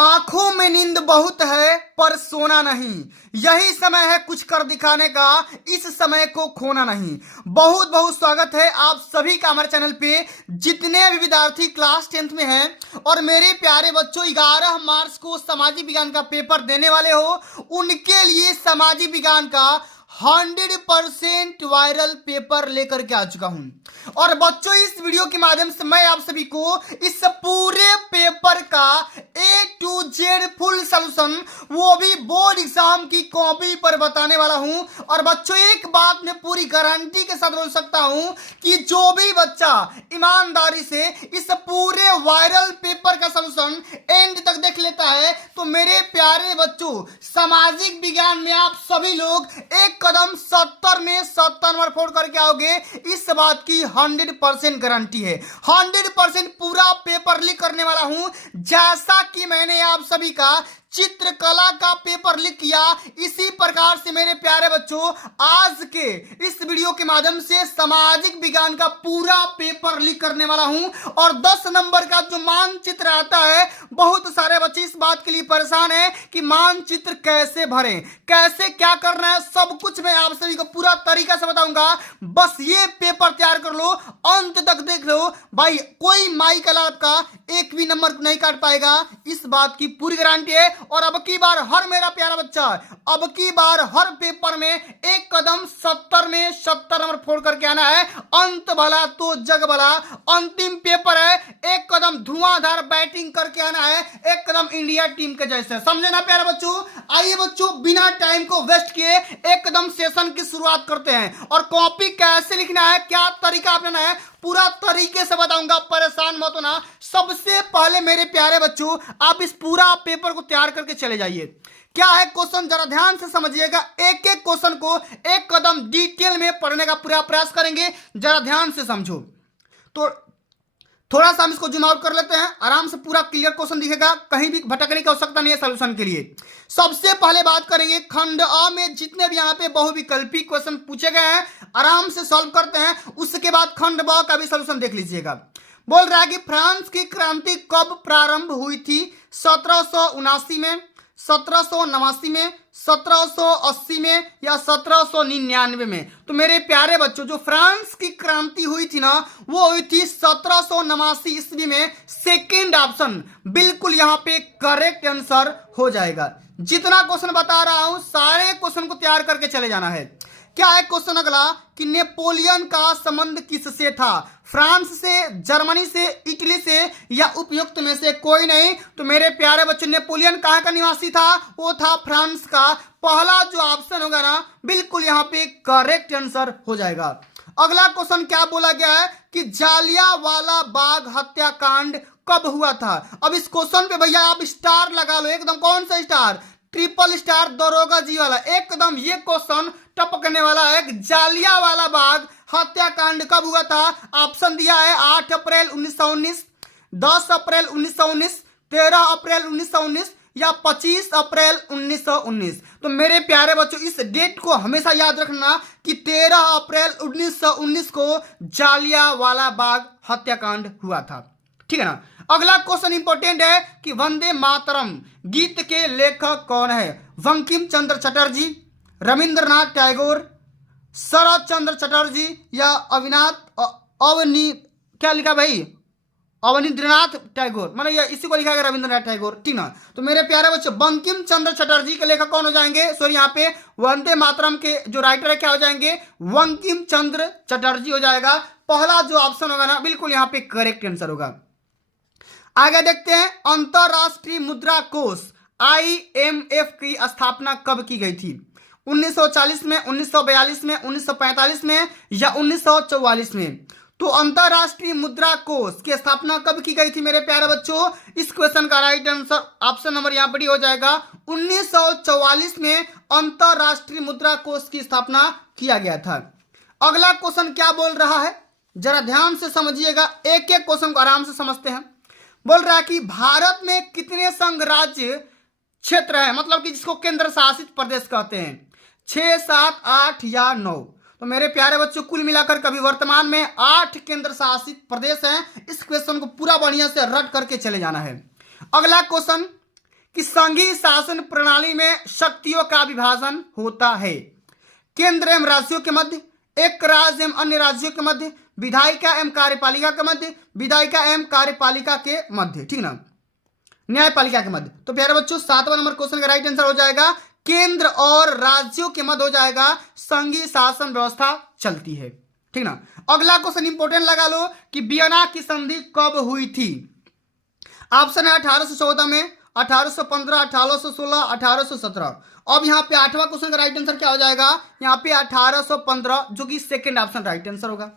आंखों में नींद बहुत है पर सोना नहीं। यही समय है कुछ कर दिखाने का, इस समय को खोना नहीं। बहुत बहुत स्वागत है आप सभी का हमारे चैनल पे। जितने भी विद्यार्थी क्लास 10th में हैं और मेरे प्यारे बच्चों 11 मार्च को सामाजिक विज्ञान का पेपर देने वाले हो, उनके लिए सामाजिक विज्ञान का 100% वायरल पेपर लेकर के आ चुका हूं। और बच्चों इस वीडियो के माध्यम से मैं आप सभी को इस पूरे पेपर का A to Z full solution, वो भी बोर्ड एग्जाम की कॉपी पर बताने वाला हूं। और बच्चों एक बात मैं पूरी गारंटी के साथ बोल सकता हूं कि जो भी बच्चा ईमानदारी से इस पूरे वायरल पेपर का सॉल्यूशन एंड तक देख लेता है, तो मेरे प्यारे बच्चों सामाजिक विज्ञान में आप सभी लोग एक कदम 70 में 70 नंबर फोड़ करके आओगे। इस बात की 100% गारंटी है। 100% पूरा पेपर लीक करने वाला हूं। जैसा कि मैंने आप सभी का चित्रकला का पेपर लिख किया, इसी प्रकार से मेरे प्यारे बच्चों आज के इस वीडियो के माध्यम से सामाजिक विज्ञान का पूरा पेपर लिख करने वाला हूं। और 10 नंबर का जो मानचित्र आता है, बहुत सारे बच्चे इस बात के लिए परेशान हैं कि मानचित्र कैसे भरें, कैसे क्या करना है, सब कुछ मैं आप सभी को पूरा तरीका से बताऊंगा। बस ये पेपर तैयार कर लो, अंत तक देख लो भाई। कोई माई का लाभ का एक भी नंबर नहीं काट पाएगा, इस बात की पूरी गारंटी है। और अब की बार हर मेरा प्यारा बच्चा, अब की बार हर पेपर में एक कदम 70 में 70 नंबर फोड़ करके आना है। अंत भला तो जग भला, अंतिम पेपर है। एक कदम धुआंधार बैटिंग करके आना है, एक कदम इंडिया टीम के जैसे, समझे ना प्यारे बच्चों। आइए बच्चों बिना टाइम को वेस्ट किए एकदम सेशन की शुरुआत करते हैं। और कॉपी कैसे लिखना है, क्या तरीका अपनाना है, पूरा तरीके से बताऊंगा, परेशान मत होना। सबसे पहले मेरे प्यारे बच्चों आप इस पूरा पेपर को तैयार करके चले जाइए। क्या है क्वेश्चन, जरा ध्यान से समझिएगा। एक एक क्वेश्चन को एक कदम डिटेल में पढ़ने का पूरा प्रयास करेंगे, जरा ध्यान से समझो। तो थोड़ा सा हम इसको जूम आउट कर लेते हैं, आराम से पूरा क्लियर क्वेश्चन दिखेगा, कहीं भी भटकने की आवश्यकता नहीं है सॉल्यूशन के लिए। सबसे पहले बात करेंगे खंड अ में जितने भी यहाँ पे बहुविकल्पी क्वेश्चन पूछे गए हैं, आराम से सॉल्व करते हैं। उसके बाद खंड ब का भी सॉल्यूशन देख लीजिएगा। बोल रहा है कि फ्रांस की क्रांति कब प्रारंभ हुई थी? 1779 में, 1789 में, 1780 में या 1799 में? तो मेरे प्यारे बच्चों जो फ्रांस की क्रांति हुई थी ना, वो हुई थी 1789 ईस्वी में। सेकेंड ऑप्शन बिल्कुल यहाँ पे करेक्ट आंसर हो जाएगा। जितना क्वेश्चन बता रहा हूं सारे क्वेश्चन को तैयार करके चले जाना है। क्या है क्वेश्चन अगला कि नेपोलियन का संबंध किससे था? फ्रांस से, जर्मनी से, इटली से या उपयुक्त में से कोई नहीं। तो मेरे प्यारे बच्चों नेपोलियन कहाँ का निवासी था? वो था फ्रांस का। पहला जो ऑप्शन होगा ना बिल्कुल यहाँ पे करेक्ट आंसर हो जाएगा। अगला क्वेश्चन क्या बोला गया है कि जालियांवाला बाग हत्याकांड कब हुआ था? अब इस क्वेश्चन पे भैया आप स्टार लगा लो एकदम। कौन सा स्टार? ट्रिपल स्टार, दरोगा जी वाला एकदम। ये क्वेश्चन टपकने वाला है। जालियांवाला बाग हत्याकांड कब हुआ था? ऑप्शन दिया है 8 अप्रैल 1919, 10 अप्रैल 1919, 13 अप्रैल 1919 या 25 अप्रैल 1919। तो मेरे प्यारे बच्चों इस डेट को हमेशा याद रखना कि 13 अप्रैल 1919 को जालियांवाला बाग हत्याकांड हुआ था। ठीक है ना। अगला क्वेश्चन इंपॉर्टेंट है कि वंदे मातरम गीत के लेखक कौन है? बंकिम चंद्र चटर्जी, रविंद्रनाथ टैगोर, शरद चंद्र चटर्जी या अवनी क्या लिखा भाई? अवनींद्रनाथ टैगोर, मतलब ये इसी को लिखा गया रविंद्रनाथ टैगोर। ठीक ना। तो मेरे प्यारे बच्चों बंकिम चंद्र चटर्जी के लेखक कौन हो जाएंगे? सॉरी यहाँ पे वंदे मातरम के जो राइटर है क्या हो जाएंगे? बंकिम चंद्र चटर्जी हो जाएगा। पहला जो ऑप्शन होगा ना बिल्कुल यहाँ पे करेक्ट आंसर होगा। आगे देखते हैं अंतरराष्ट्रीय मुद्रा कोष IMF की स्थापना कब की गई थी? 1940 में, 1942 में, 1945 में या 1944 में? तो अंतरराष्ट्रीय मुद्रा कोष की स्थापना कब की गई थी मेरे प्यारे बच्चों? इस क्वेश्चन का राइट आंसर ऑप्शन नंबर यहां पर हो जाएगा 1944 में अंतरराष्ट्रीय मुद्रा कोष की स्थापना किया गया था। अगला क्वेश्चन क्या बोल रहा है, जरा ध्यान से समझिएगा, एक एक क्वेश्चन को आराम से समझते हैं। बोल रहा है कि भारत में कितने संघ राज्य क्षेत्र है, मतलब कि जिसको केंद्र शासित प्रदेश कहते हैं? 6, 7, 8 या 9? तो मेरे प्यारे बच्चों कुल मिलाकर कभी वर्तमान में 8 केंद्र शासित प्रदेश हैं। इस क्वेश्चन को पूरा बढ़िया से रट करके चले जाना है। अगला क्वेश्चन कि संघीय शासन प्रणाली में शक्तियों का विभाजन होता है। केंद्र एवं राज्यों के मध्य, एक राज्य एवं अन्य राज्यों के मध्य, विधायिका एवं कार्यपालिका के मध्य, विधायिका एवं कार्यपालिका के मध्य, ठीक ना, न्यायपालिका के मध्य। तो प्यारे बच्चों 7वां नंबर क्वेश्चन का राइट आंसर हो जाएगा केंद्र और राज्यों के मध्य हो जाएगा संघीय शासन व्यवस्था चलती है, ठीक ना। अगला क्वेश्चन इंपोर्टेंट लगा लो कि वियना की संधि कब हुई थी। ऑप्शन है 1814 में, 1815, 1816, 1817। अब यहाँ पे 8वां क्वेश्चन का राइट आंसर क्या हो जाएगा, यहाँ पे 1815, जो कि सेकंड ऑप्शन राइट आंसर होगा।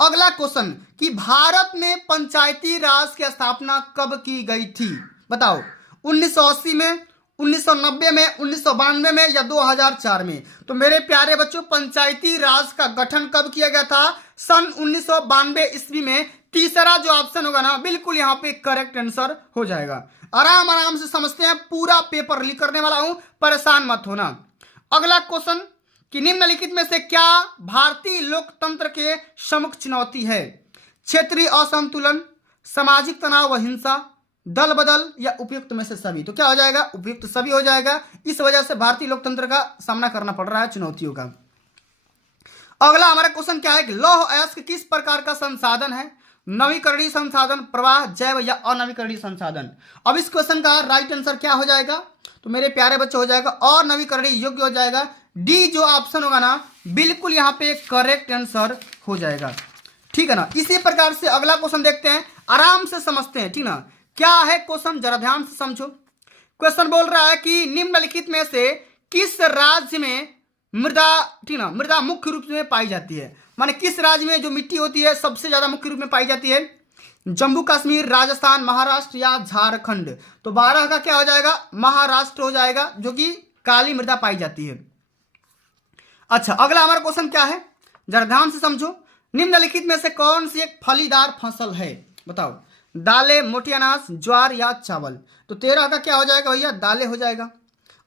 अगला क्वेश्चन कि भारत में पंचायती राज की स्थापना कब की गई थी, बताओ। 1980 में, 1990 में, 1992 में या 2004 में। तो मेरे प्यारे बच्चों पंचायती राज का गठन कब किया गया था, सन 1992 ईस्वी में। तीसरा जो ऑप्शन होगा ना बिल्कुल यहाँ पे करेक्ट आंसर हो जाएगा। आराम आराम से समझते हैं, पूरा पेपर लिख करने वाला हूं, परेशान मत होना। अगला क्वेश्चन कि निम्नलिखित में से क्या भारतीय लोकतंत्र के सम्मुख चुनौती है। क्षेत्रीय असंतुलन, सामाजिक तनाव व हिंसा, दल बदल या उपयुक्त में से सभी। तो क्या हो जाएगा, उपयुक्त सभी हो जाएगा। इस वजह से भारतीय लोकतंत्र का सामना करना पड़ रहा है चुनौतियों का। अगला हमारा क्वेश्चन क्या है कि लौह अयस्क किस प्रकार का संसाधन है, नवीकरणीय संसाधन, प्रवाह, जैव या अनवीकरणीय संसाधन। अब इस क्वेश्चन का राइट आंसर क्या हो जाएगा, तो मेरे प्यारे बच्चे हो जाएगा अनवीकरणीय योग्य हो जाएगा। डी जो ऑप्शन होगा ना बिल्कुल यहाँ पे करेक्ट आंसर हो जाएगा, ठीक है ना। इसी प्रकार से अगला क्वेश्चन देखते हैं, आराम से समझते हैं, ठीक ना। क्या है क्वेश्चन, जरा ध्यान से समझो। क्वेश्चन बोल रहा है कि निम्नलिखित में से किस राज्य में मृदा, ठीक ना, मृदा मुख्य रूप में पाई जाती है। माने किस राज्य में जो मिट्टी होती है सबसे ज्यादा मुख्य रूप में पाई जाती है, जम्मू कश्मीर, राजस्थान, महाराष्ट्र या झारखंड। तो 12 का क्या हो जाएगा, महाराष्ट्र हो जाएगा, जो कि काली मृदा पाई जाती है। अच्छा अगला हमारा क्वेश्चन क्या है, जरा ध्यान से समझो। निम्नलिखित में से कौन सी एक फलीदार फसल है, बताओ। दालें, मोटी अनाज, ज्वार या चावल। तो 13 का क्या हो जाएगा भैया, दालें हो जाएगा।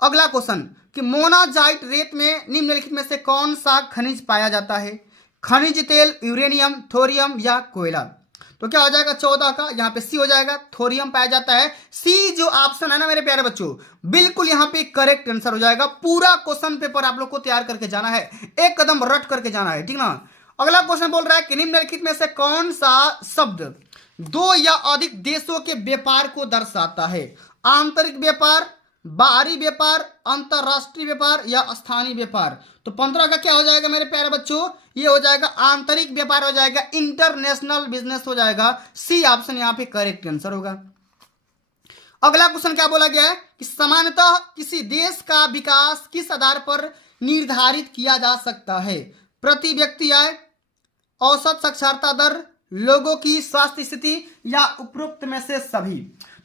अगला क्वेश्चन कि मोनाजाइट रेत में निम्नलिखित में से कौन सा खनिज पाया जाता है, खनिज तेल, यूरेनियम, थोरियम या कोयला। तो क्या हो जाएगा 14 का, यहाँ पे सी हो जाएगा, थोरियम पाया जाता है। सी जो ऑप्शन है ना मेरे प्यारे बच्चों बिल्कुल यहाँ पे करेक्ट आंसर हो जाएगा। पूरा क्वेश्चन पेपर आप लोग को तैयार करके जाना है, एक कदम रट करके जाना है, ठीक ना। अगला क्वेश्चन बोल रहा है कि निम्नलिखित में से कौन सा शब्द 2 या अधिक देशों के व्यापार को दर्शाता है, आंतरिक व्यापार, बाहरी व्यापार, अंतरराष्ट्रीय व्यापार या स्थानीय व्यापार। तो 15 का क्या हो जाएगा मेरे प्यारे बच्चों, ये हो जाएगा आंतरिक व्यापार हो जाएगा, इंटरनेशनल बिजनेस हो जाएगा। सी ऑप्शन यहाँ पे करेक्ट आंसर होगा। अगला क्वेश्चन क्या बोला गया है कि सामान्यतः किसी देश का विकास किस आधार पर निर्धारित किया जा सकता है, प्रति व्यक्ति आय, औसत साक्षरता दर, लोगों की स्वास्थ्य स्थिति या उपरोक्त में से सभी।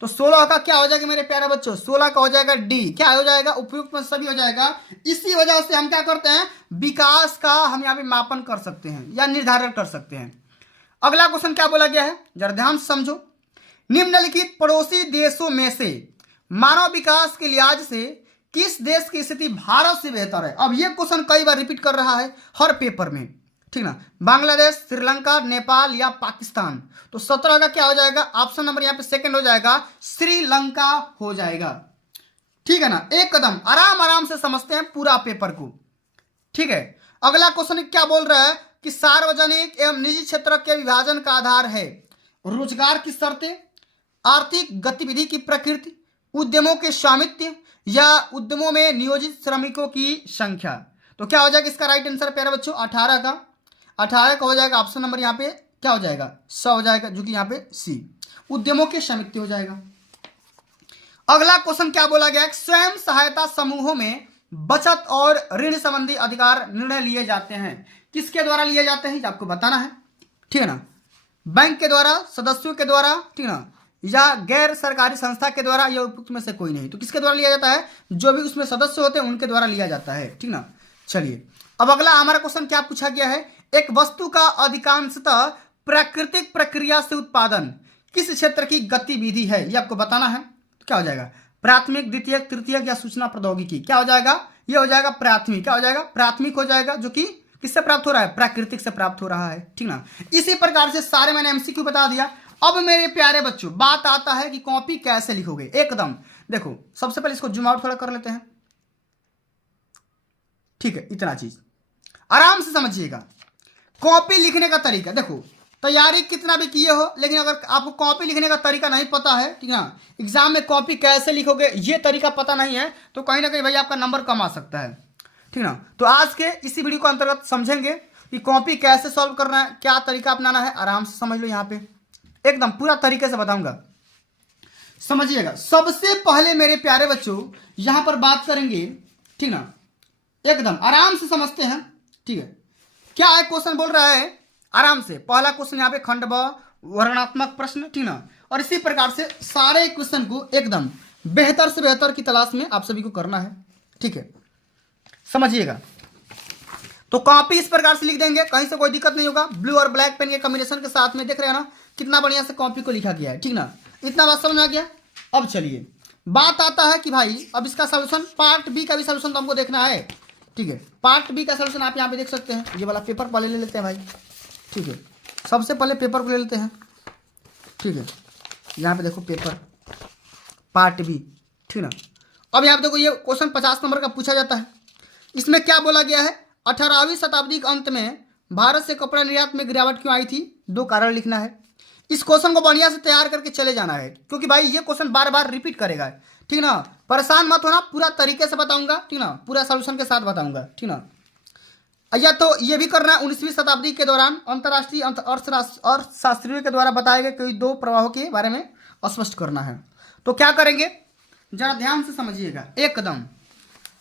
तो 16 का क्या हो जाएगा मेरे प्यारे बच्चों, 16 का हो जाएगा डी, क्या हो जाएगा, उपयुक्त में सभी हो जाएगा। इसी वजह से हम क्या करते हैं, विकास का हम यहाँ पे मापन कर सकते हैं या निर्धारण कर सकते हैं। अगला क्वेश्चन क्या बोला गया है, जरा ध्यान से समझो। निम्नलिखित पड़ोसी देशों में से मानव विकास के लिहाज से किस देश की स्थिति भारत से बेहतर है। अब ये क्वेश्चन कई बार रिपीट कर रहा है हर पेपर में, ठीक ना। बांग्लादेश, श्रीलंका, नेपाल या पाकिस्तान। तो 17 का क्या हो जाएगा, ऑप्शन नंबर यहाँ पे सेकंड हो जाएगा, श्रीलंका हो जाएगा, ठीक है ना। एक कदम आराम आराम से समझते हैं पूरा पेपर को, ठीक है। अगला क्वेश्चन क्या बोल रहा है कि सार्वजनिक एवं निजी क्षेत्र के विभाजन का आधार है रोजगार की शर्तें, आर्थिक गतिविधि की प्रकृति, उद्यमों के स्वामित्व या उद्यमों में नियोजित श्रमिकों की संख्या। तो क्या हो जाएगा इसका राइट आंसर प्यारे बच्चों 18 का हो जाएगा, ऑप्शन नंबर यहाँ पे क्या हो जाएगा, स हो जाएगा, जो कि यहाँ पे सी, उद्यमों के स्वामित्व हो जाएगा। अगला क्वेश्चन क्या बोला गया, स्वयं सहायता समूहों में बचत और ऋण संबंधी अधिकार निर्णय लिए जाते हैं, किसके द्वारा लिए जाते हैं आपको बताना है, ठीक है ना। बैंक के द्वारा, सदस्यों के द्वारा, ठीक है ना, या गैर सरकारी संस्था के द्वारा, या उपयुक्त में से कोई नहीं। तो किसके द्वारा लिया जाता है, जो भी उसमें सदस्य होते हैं उनके द्वारा लिया जाता है, ठीक ना। चलिए अब अगला हमारा क्वेश्चन क्या पूछा गया है, एक वस्तु का अधिकांशतः प्राकृतिक प्रक्रिया से उत्पादन किस क्षेत्र की गतिविधि है, ये आपको बताना है। तो क्या हो जाएगा, प्राथमिक, द्वितीयक, तृतीयक या सूचना प्रौद्योगिकी। क्या हो जाएगा, ये हो जाएगा प्राथमिक, क्या हो जाएगा, प्राथमिक हो जाएगा, जो कि किससे प्राप्त हो रहा है, प्राकृतिक से प्राप्त हो रहा है, ठीक ना। इसी प्रकार से सारे मैंने एमसीक्यू बता दिया। अब मेरे प्यारे बच्चों बात आता है कि कॉपी कैसे लिखोगे। एकदम देखो सबसे पहले इसको जूम आउट थोड़ा कर लेते हैं, ठीक है, इतना चीज आराम से समझिएगा। कॉपी लिखने का तरीका देखो, तैयारी कितना भी किए हो, लेकिन अगर आपको कॉपी लिखने का तरीका नहीं पता है, ठीक है ना, एग्जाम में कॉपी कैसे लिखोगे ये तरीका पता नहीं है, तो कहीं ना कहीं भाई आपका नंबर कम आ सकता है, ठीक ना। तो आज के इसी वीडियो को अंतर्गत समझेंगे कि कॉपी कैसे सॉल्व करना है, क्या तरीका अपनाना है, आराम से समझ लो। यहाँ पे एकदम पूरा तरीके से बताऊंगा, समझिएगा। सबसे पहले मेरे प्यारे बच्चों यहां पर बात करेंगे, ठीक ना, एकदम आराम से समझते हैं, ठीक है। क्या है क्वेश्चन बोल रहा है, आराम से पहला क्वेश्चन यहाँ पे खंड ब वर्णनात्मक प्रश्न, ठीक ना, और इसी प्रकार से सारे क्वेश्चन को एकदम बेहतर से बेहतर की तलाश में आप सभी को करना है, ठीक है, समझिएगा। तो कॉपी इस प्रकार से लिख देंगे, कहीं से कोई दिक्कत नहीं होगा। ब्लू और ब्लैक पेन के कॉम्बिनेशन के साथ में देख रहे हैं ना कितना बढ़िया से कॉपी को लिखा गया है, ठीक ना। इतना बात समझ में आ गया। अब चलिए बात आता है कि भाई अब इसका सोल्यूशन पार्ट बी का भी सोल्यूशन तो हमको देखना है, ठीक है। पार्ट बी का सोल्यूशन आप यहाँ पे देख सकते हैं, ये वाला पेपर पहले ले लेते हैं भाई, ठीक है। सबसे पहले पेपर को ले लेते हैं, ठीक है। यहाँ पे देखो पेपर पार्ट बी, ठीक ना। अब यहाँ पे देखो ये क्वेश्चन 50 नंबर का पूछा जाता है। इसमें क्या बोला गया है, 18वीं शताब्दी के अंत में भारत से कपड़ा निर्यात में गिरावट क्यों आई थी, 2 कारण लिखना है। इस क्वेश्चन को बढ़िया से तैयार करके चले जाना है, क्योंकि भाई ये क्वेश्चन बार बार रिपीट करेगा, ठीक ना। परेशान मत होना, पूरा तरीके से बताऊंगा, ठीक ना, पूरा सोल्यूशन के साथ बताऊंगा, ठीक ना। या तो ये भी करना है 19वीं शताब्दी के दौरान अंतर्राष्ट्रीय अर्थशास्त्रियों के द्वारा बताए गए कोई 2 प्रवाहों के बारे में स्पष्ट करना है। तो क्या करेंगे जरा ध्यान से समझिएगा, एकदम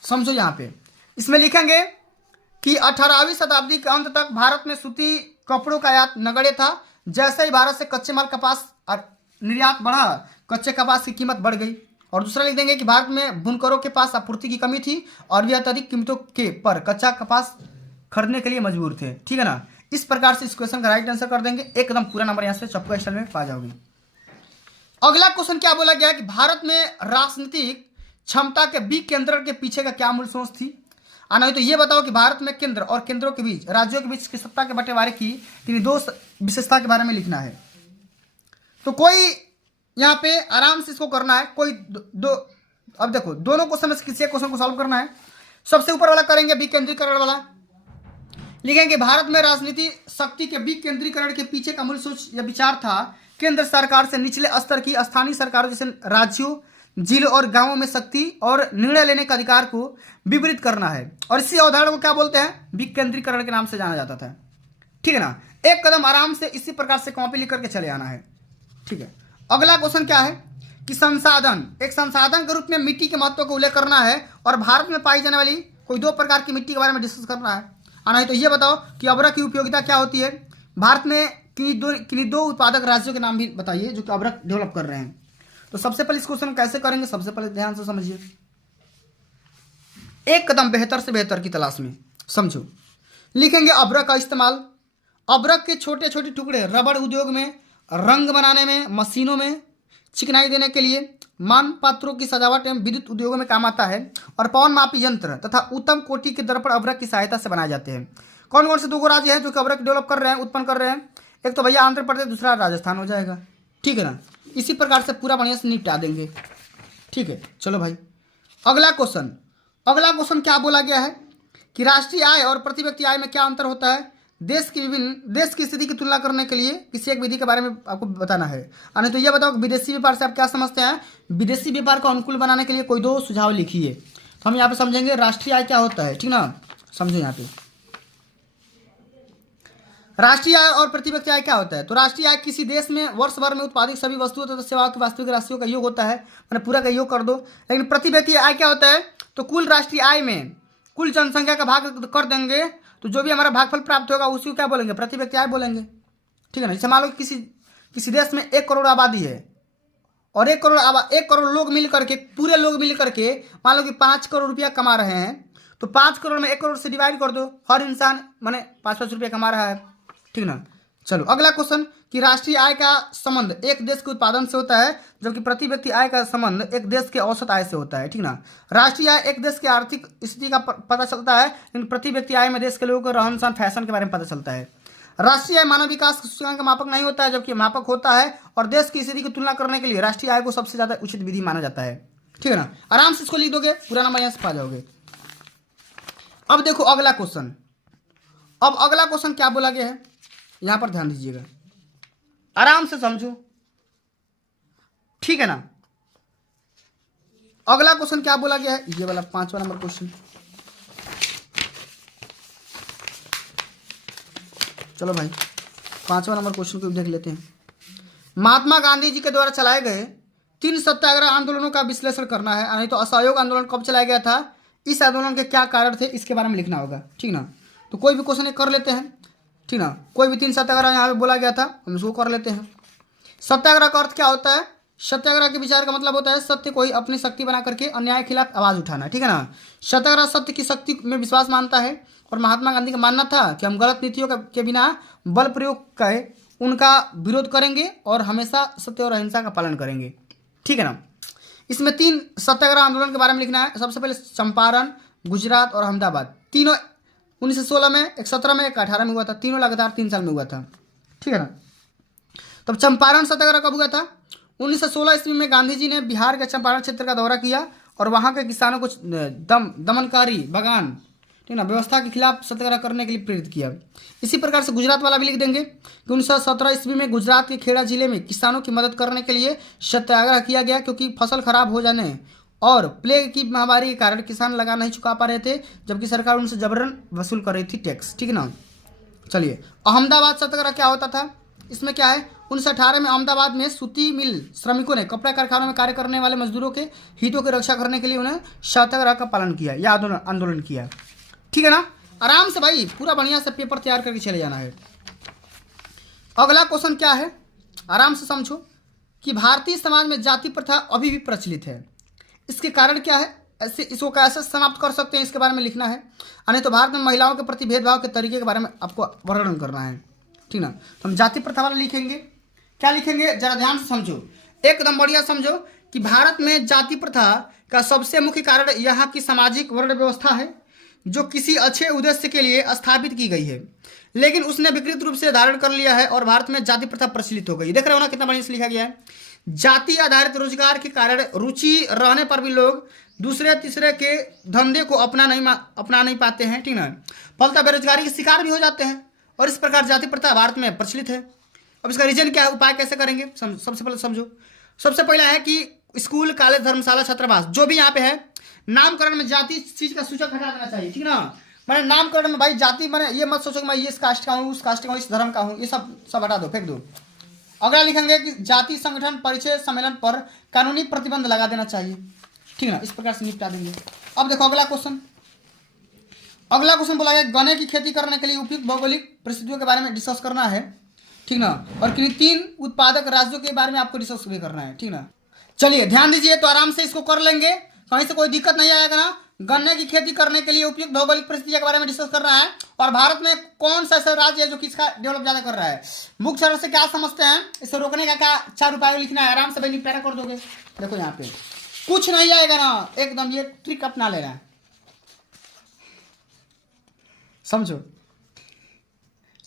समझो। यहाँ पे इसमें लिखेंगे कि 18वीं शताब्दी के अंत तक भारत में सूती कपड़ों का आयात नगण्य था। जैसे ही भारत से कच्चे माल कपास निर्यात बढ़ा, कच्चे कपास की कीमत बढ़ गई। और दूसरा लिख देंगे कि भारत में बुनकरों के पास आपूर्ति की कमी थी और वे अत्यधिक कीमतों के पर कच्चा कपास खरीदने के लिए मजबूर थे, ठीक है ना। इस प्रकार से इस क्वेश्चन का राइट आंसर कर देंगे, एकदम पूरा नंबर यहाँ से चौका स्टाइल में पा जाओगे। अगला क्वेश्चन क्या बोला गया कि भारत में राजनीतिक क्षमता के विकेंद्रण के पीछे का क्या मूल सोच थी। नहीं तो ये बताओ कि भारत में केंद्र और केंद्रों के बीच, राज्यों के बीच की सत्ता के बंटवारे की 2 विशेषता के बारे में लिखना है। तो कोई यहाँ पे आराम से इसको करना है, कोई दो अब देखो दोनों क्वेश्चन में किसी एक क्वेश्चन को सॉल्व करना है। सबसे ऊपर वाला करेंगे विकेंद्रीकरण वाला, लिखेंगे भारत में राजनीति शक्ति के विकेंद्रीकरण के पीछे का मूल सोच या विचार था केंद्र सरकार से निचले स्तर की स्थानीय सरकारों जैसे राज्यों, जिलों और गांवों में शक्ति और निर्णय लेने का अधिकार को विपरीत करना है। और इसी अवधारणा को क्या बोलते हैं, विकेंद्रीकरण के नाम से जाना जाता था, ठीक है ना। एक कदम आराम से इसी प्रकार से कॉपी लिख करके चले आना है, ठीक है। अगला क्वेश्चन क्या है कि संसाधन, एक संसाधन के रूप में मिट्टी के महत्व को उल्लेख करना है और भारत में पाई जाने वाली कोई 2 प्रकार की मिट्टी के बारे में डिस्कस करना है। नहीं तो ये बताओ कि अब्रक की उपयोगिता क्या होती है। भारत में किन्हीं दो उत्पादक राज्यों के नाम भी बताइए जो कि अब्रक डेवलप कर रहे हैं। तो सबसे पहले इस क्वेश्चन कैसे करेंगे, सबसे पहले ध्यान से समझिए, एक कदम बेहतर से बेहतर की तलाश में समझो। लिखेंगे अब्रक का इस्तेमाल, अब्रक के छोटे छोटे टुकड़े रबड़ उद्योग में, रंग बनाने में, मशीनों में चिकनाई देने के लिए, मान पात्रों की सजावट एवं विद्युत उद्योगों में काम आता है। और पवन मापी यंत्र तथा उत्तम कोटि के दर्पण अब्रक की सहायता से बनाए जाते हैं। कौन कौन से 2 राज्य हैं जो कि अब्रक डेवलप कर रहे हैं, उत्पन्न कर रहे हैं, एक तो भैया आंध्र प्रदेश, दूसरा राजस्थान हो जाएगा, ठीक है ना। इसी प्रकार से पूरा बढ़िया से निपटा देंगे, ठीक है। चलो भाई अगला क्वेश्चन क्या बोला गया है कि राष्ट्रीय आय और प्रति व्यक्ति आय में क्या अंतर होता है। देश की स्थिति की तुलना करने के लिए किसी एक विधि के बारे में आपको बताना है। नहीं तो ये बताओ कि विदेशी व्यापार से आप क्या समझते हैं, विदेशी व्यापार को अनुकूल बनाने के लिए कोई 2 सुझाव लिखिए। तो हम यहाँ पे समझेंगे राष्ट्रीय आय क्या होता है, ठीक ना, समझो यहाँ पे राष्ट्रीय आय और प्रति व्यक्ति आय क्या होता है। तो राष्ट्रीय आय किसी देश में वर्ष भर में उत्पादित सभी वस्तुओं तथा सेवाओं की वास्तविक राशियों का योग होता है, मैंने पूरा का योग कर दो। लेकिन प्रति व्यक्ति आय क्या होता है, तो कुल राष्ट्रीय आय में कुल जनसंख्या का भाग कर देंगे तो जो भी हमारा भागफल प्राप्त होगा उसी को क्या बोलेंगे, प्रति व्यक्ति आय बोलेंगे, ठीक है ना। जैसे मान लो किसी देश में 1 करोड़ आबादी है और 1 करोड़ लोग मिल करके, पूरे लोग मिल करके मान लो कि 5 करोड़ रुपया कमा रहे हैं, तो 5 करोड़ में 1 करोड़ से डिवाइड कर दो, हर इंसान माने 5-5 रुपया कमा रहा है, ठीक ना। चलो अगला क्वेश्चन कि राष्ट्रीय आय का संबंध एक देश के उत्पादन से होता है जबकि प्रति व्यक्ति आय का संबंध एक देश के औसत आय से होता है, ठीक ना। राष्ट्रीय आय एक देश की आर्थिक स्थिति का पता चलता है, लेकिन प्रति व्यक्ति आय में देश के लोगों को रहन सहन फैशन के बारे में पता चलता है। राष्ट्रीय आय मानव विकास सूचकांक का मापक नहीं होता है जबकि मापक होता है और देश की स्थिति की तुलना करने के लिए राष्ट्रीय आय को सबसे ज्यादा उचित विधि माना जाता है। ठीक है ना, आराम से इसको लिख दोगे, पूरा नंबर यहाँ से पा जाओगे। अब देखो अगला क्वेश्चन, अब अगला क्वेश्चन क्या बोला गया है, यहां पर ध्यान दीजिएगा, आराम से समझो, ठीक है ना। अगला क्वेश्चन क्या बोला गया है, ये वाला 5वां नंबर क्वेश्चन। चलो भाई 5वां नंबर क्वेश्चन को देख लेते हैं। महात्मा गांधी जी के द्वारा चलाए गए 3 सत्याग्रह आंदोलनों का विश्लेषण करना है, नहीं तो असहयोग आंदोलन कब चलाया गया था, इस आंदोलन के क्या कारण थे, इसके बारे में लिखना होगा, ठीक ना। तो कोई भी क्वेश्चन कर लेते हैं, ठीक ना, कोई भी 3 सत्याग्रह यहाँ पे बोला गया था, हम इसको कर लेते हैं। सत्याग्रह का अर्थ क्या होता है, सत्याग्रह के विचार का मतलब होता है सत्य को ही अपनी शक्ति बना करके अन्याय के खिलाफ आवाज उठाना, ठीक है ना। सत्याग्रह सत्य की शक्ति में विश्वास मानता है, और महात्मा गांधी का मानना था कि हम गलत नीतियों के बिना बल प्रयोग के उनका विरोध करेंगे और हमेशा सत्य और अहिंसा का पालन करेंगे, ठीक है ना। इसमें 3 सत्याग्रह आंदोलन के बारे में लिखना है। सबसे पहले चंपारण, गुजरात और अहमदाबाद, तीनों 1916 में, एक 17 में, एक 18 में हुआ था, तीनों लगातार 3 साल में हुआ था, ठीक है ना। तब चंपारण सत्याग्रह कब हुआ था, 1916 ईस्वी में गांधी जी ने बिहार के चंपारण क्षेत्र का दौरा किया और वहाँ के किसानों को दमनकारी बगान, ठीक ना, व्यवस्था के खिलाफ सत्याग्रह करने के लिए प्रेरित किया। इसी प्रकार से गुजरात वाला भी लिख देंगे कि 1917 ईस्वी में गुजरात के खेड़ा जिले में किसानों की मदद करने के लिए सत्याग्रह किया गया, क्योंकि फसल खराब हो जाने और प्लेग की महामारी के कारण किसान लगा नहीं चुका पा रहे थे, जबकि सरकार उनसे जबरन वसूल कर रही थी टैक्स, ठीक है ना। चलिए अहमदाबाद सत्याग्रह क्या होता था, इसमें क्या है, 1918 में अहमदाबाद में सूती मिल श्रमिकों ने कपड़ा कारखानों में कार्य करने वाले मजदूरों के हितों की रक्षा करने के लिए उन्हें सत्याग्रह का पालन किया या आंदोलन किया, ठीक है ना। आराम से भाई पूरा बढ़िया से पेपर तैयार करके चले जाना है। अगला क्वेश्चन क्या है, आराम से समझो कि भारतीय समाज में जाति प्रथा अभी भी प्रचलित है, इसके कारण क्या है, ऐसे इसको कैसे समाप्त कर सकते हैं, इसके बारे में लिखना है। नहीं तो भारत में महिलाओं के प्रति भेदभाव के तरीके के बारे में आपको वर्णन करना है, ठीक ना। तो हम जाति प्रथा वाला लिखेंगे, क्या लिखेंगे जरा ध्यान से समझो, एकदम बढ़िया समझो कि भारत में जाति प्रथा का सबसे मुख्य कारण यहाँ की सामाजिक वर्ण व्यवस्था है, जो किसी अच्छे उद्देश्य के लिए स्थापित की गई है, लेकिन उसने विकृत रूप से धारण कर लिया है और भारत में जाति प्रथा प्रचलित हो गई। देख रहे हो ना कितना बढ़िया से लिखा गया है। जाति आधारित रोजगार के कारण रुचि रहने पर भी लोग दूसरे तीसरे के धंधे को अपना नहीं पाते हैं, ठीक ना, फलतः बेरोजगारी के शिकार भी हो जाते हैं, और इस प्रकार जाति प्रथा भारत में प्रचलित है। अब इसका रीजन क्या है, उपाय कैसे करेंगे, सबसे पहले समझो। सबसे पहला है कि स्कूल, कॉलेज, धर्मशाला, छात्रावास जो भी यहाँ पे है, नामकरण में जाति चीज का सूचक हटा देना चाहिए, ठीक ना। मैंने नामकरण में भाई जाति, मैंने ये मत सोचो कि मैं इस कास्ट का हूँ, उस कास्ट का हूँ, इस धर्म का हूँ, ये सब हटा दो, फेंक दो। अगला लिखेंगे कि जाति संगठन परिचय सम्मेलन पर कानूनी प्रतिबंध लगा देना चाहिए, ठीक ना, इस प्रकार से निपटा देंगे। अब देखो अगला क्वेश्चन बोला गया गन्ने की खेती करने के लिए उपयुक्त भौगोलिक परिस्थितियों के बारे में डिस्कस करना है, ठीक ना, और किन्हीं 3 उत्पादक राज्यों के बारे में आपको डिस्कस भी करना है, ठीक ना। चलिए ध्यान दीजिए, तो आराम से इसको कर लेंगे, कहीं से कोई दिक्कत नहीं आएगा ना। गन्ने की खेती करने के लिए उपयुक्त भौगोलिक परिस्थितियों के बारे में डिस्कस करना है, और भारत में कौन सा ऐसा राज्य है जो किसका डेवलप ज्यादा कर रहा है, मुख्य शहरों से क्या समझते हैं, इसे रोकने का क्या 4 उपाय लिखना है, आराम से भाई निपटारा कर दोगे। देखो यहाँ पे कुछ नहीं आएगा ना, एकदम ये ट्रिक अपना लेना है, समझो।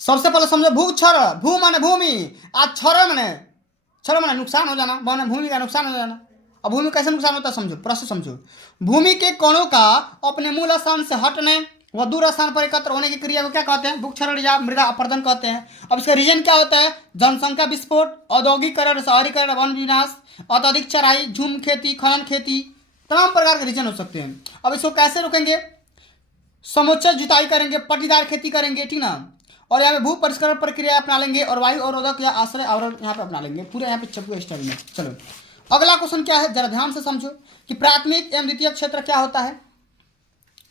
सबसे पहले समझो भू क्षर, भू माने भूमि, आज क्षर माने नुकसान हो जाना, माने भूमि का नुकसान हो जाना। अब भूमि कैसे नुकसान होता है समझो, प्रश्न समझो। भूमि के कणों का अपने मूल स्थान से हटने व दूर स्थान पर एकत्र होने की क्रिया को क्या कहते हैं, भूक्षरण या मृदा अपरदन कहते हैं। अब इसका रीजन क्या होता है, जनसंख्या विस्फोट, औद्योगिकरण, शहरीकरण, वन विनाश, अत्यधिक चराई, झूम खेती, खनन खेती, तमाम प्रकार के रीजन हो सकते हैं। अब इसको कैसे रोकेंगे, समुचित जुताई करेंगे, पट्टीदार खेती करेंगे, ठीक ना, और यहाँ पे भू परिष्करण प्रक्रिया अपना लेंगे, और वायु अवरोधक या आश्रय आवरण यहाँ पे अपना लेंगे, पूरे यहाँ पे चप्पू स्टाइल में। चलो अगला क्वेश्चन क्या है, जरा ध्यान से समझो कि प्राथमिक एवं द्वितीयक क्षेत्र क्या होता है,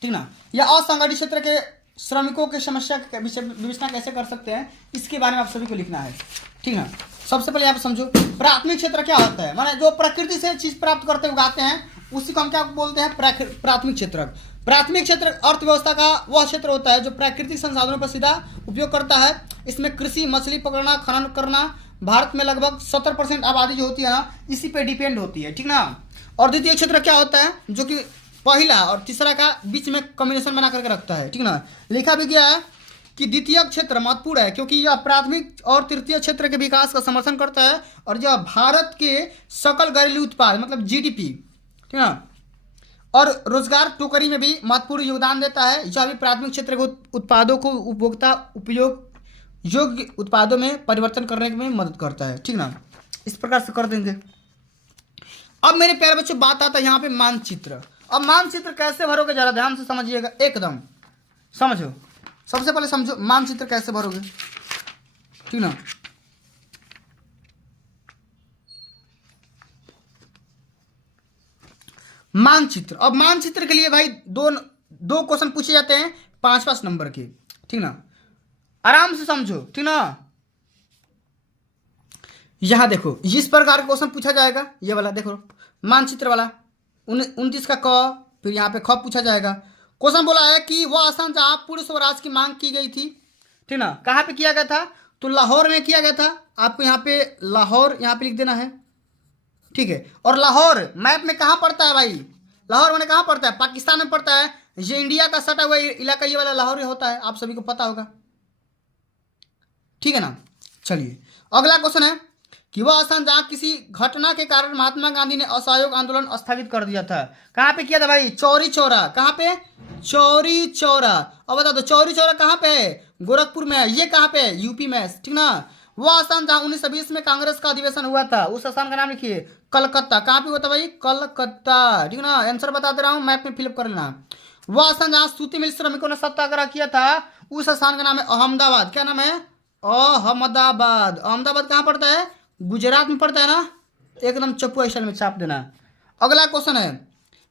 ठीक ना, या असंगठित क्षेत्र के श्रमिकों की समस्या विवेचना कैसे कर सकते हैं, इसके बारे में आप सभी को लिखना है, ठीक ना। सबसे पहले यहाँ पे समझो प्राथमिक क्षेत्र क्या होता है, माने जो प्रकृति से चीज प्राप्त करते उगाते हैं, उसी को हम क्या बोलते हैं, प्राथमिक क्षेत्र। प्राथमिक क्षेत्र अर्थव्यवस्था का वह क्षेत्र होता है जो प्राकृतिक संसाधनों पर सीधा उपयोग करता है। इसमें कृषि, मछली पकड़ना, खनन करना, भारत में लगभग 70% आबादी जो होती है ना, इसी पे डिपेंड होती है, ठीक ना। और द्वितीय क्षेत्र क्या होता है, जो कि पहला और तीसरा का बीच में कॉम्बिनेशन बना करके रखता है, ठीक ना। लिखा भी गया है कि द्वितीय क्षेत्र महत्वपूर्ण है क्योंकि यह प्राथमिक और तृतीय क्षेत्र के विकास का समर्थन करता है, और यह भारत के सकल घरेलू उत्पाद मतलब जीडीपी ठीक है ना। और रोजगार टोकरी में भी महत्वपूर्ण योगदान देता है। यह भी प्राथमिक क्षेत्र के उत्पादों को उपभोक्ता उपयोग योग्य उत्पादों में परिवर्तन करने में मदद करता है। ठीक ना, इस प्रकार से कर देंगे। अब मेरे प्यारे बच्चों बात आता है यहाँ पे मानचित्र। अब मानचित्र कैसे भरोगे जरा ध्यान से समझिएगा, एकदम समझो। सबसे पहले समझो मानचित्र कैसे भरोगे, ठीक ना। मानचित्र, अब मानचित्र के लिए भाई दो दो क्वेश्चन पूछे जाते हैं 5-5 नंबर के, ठीक ना। आराम से समझो, ठीक ना। यहां देखो इस प्रकार का क्वेश्चन पूछा जाएगा, ये वाला देखो मानचित्र वाला 29 का क, फिर यहाँ पे ख पूछा जाएगा। क्वेश्चन बोला है कि वह स्थान जहां पूर्ण स्वराज की मांग की गई थी, ठीक ना, कहाँ पे किया गया था, तो लाहौर में किया गया था। आपको यहाँ पे लाहौर यहाँ पे लिख देना है, ठीक है। और लाहौर मैप में कहाँ पड़ता है भाई, लाहौर मैंने कहाँ पड़ता है, पाकिस्तान में पड़ता है। ये इंडिया का सटा हुआ इलाका ये वाला लाहौर होता है, आप सभी को पता होगा, ठीक है ना। चलिए अगला क्वेश्चन है कि वह स्थान जहाँ किसी घटना के कारण महात्मा गांधी ने असहयोग आंदोलन स्थगित कर दिया था, कहाँ पे किया था भाई, चौरी चौरा। कहाँ पे, चौरी चौरा। अब बता दो चौरी चौरा कहाँ पे है, गोरखपुर में है। ये कहाँ पे है, यूपी में, ठीक ना। वह स्थान जहाँ 1920 में कांग्रेस का अधिवेशन हुआ था, उस स्थान का नाम लिखिए, कलकत्ता। कहाँ पे हुआ था भाई, कलकत्ता, ठीक ना। आंसर बता दे रहा हूँ, मैप में फिलअप कर लेना। वह स्थान जहाँ सूती मिल श्रमिकों ने सत्याग्रह किया था, उस स्थान का नाम है अहमदाबाद। क्या नाम है, अहमदाबाद। अहमदाबाद कहाँ पड़ता है, गुजरात में पड़ता है ना, एकदम चप्पू एक्शन में छाप देना। अगला क्वेश्चन है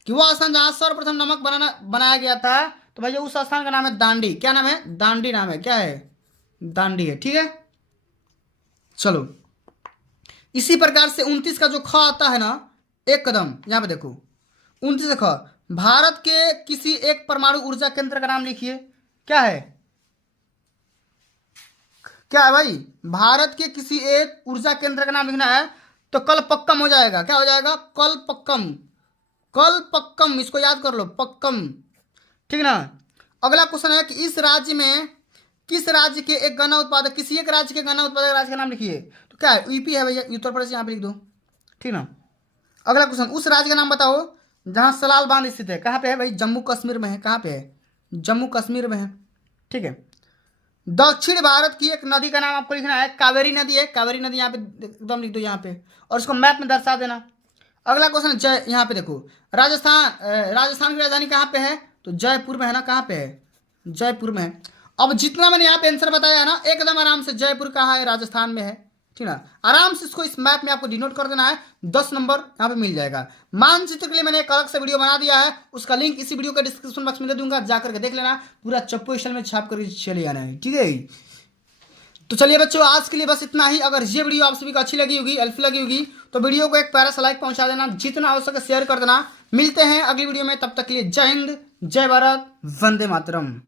कि वह स्थान जहाँ सर्वप्रथम नमक बनाया गया था, तो भैया उस स्थान का नाम है दांडी। क्या नाम है, दांडी नाम है, क्या है, दांडी है, ठीक है। चलो इसी प्रकार से 29 का जो ख आता है ना, एक कदम यहाँ पे देखो 29 ख, भारत के किसी एक परमाणु ऊर्जा केंद्र का नाम लिखिए। क्या है, क्या है भाई, भारत के किसी एक ऊर्जा केंद्र का नाम लिखना है, तो कल पक्कम हो जाएगा। क्या हो जाएगा, कल पक्कम, कल पक्कम, इसको याद कर लो, पक्कम, ठीक ना। अगला क्वेश्चन है कि इस राज्य में किस राज्य के एक गन्ना उत्पादक, किसी एक राज्य के गन्ना उत्पादक राज्य का नाम लिखिए। तो क्या है, यूपी है भैया, उत्तर प्रदेश यहाँ पे लिख दो, ठीक ना। अगला क्वेश्चन, उस राज्य का नाम बताओ जहाँ सलाल बांध स्थित है। कहाँ पे है भाई, जम्मू कश्मीर में है। कहाँ पे है, जम्मू कश्मीर में है, ठीक है। दक्षिण भारत की एक नदी का नाम आपको लिखना है, कावेरी नदी है, कावेरी नदी यहाँ पे एकदम लिख दो यहाँ पे, और इसको मैप में दर्शा देना। अगला क्वेश्चन जय, यहाँ पे देखो राजस्थान की राजधानी कहाँ पे है, तो जयपुर में है ना। कहाँ पे है, जयपुर में है। अब जितना मैंने यहाँ पे आंसर बताया है ना, एकदम आराम से जयपुर कहाँ है, राजस्थान में है, ठीक ना। आराम से इसको इस मैप में आपको डिनोट कर देना है, 10 नंबर यहाँ पे मिल जाएगा। मानचित्र के लिए मैंने एक अलग से वीडियो बना दिया है, उसका लिंक इसी वीडियो के डिस्क्रिप्शन बॉक्स में दे दूंगा, जाकर के देख लेना, पूरा चप्पू स्टाइल में छाप कर चले आना है, ठीक है। तो चलिए बच्चों आज के लिए बस इतना ही। अगर ये वीडियो आप सभी को अच्छी लगी होगी, हेल्पफुल लगी होगी, तो वीडियो को एक प्यारा सा लाइक पहुंचा देना, जितना हो सके शेयर कर देना। मिलते हैं अगली वीडियो में, तब तक के लिए जय हिंद, जय भारत, वंदे मातरम।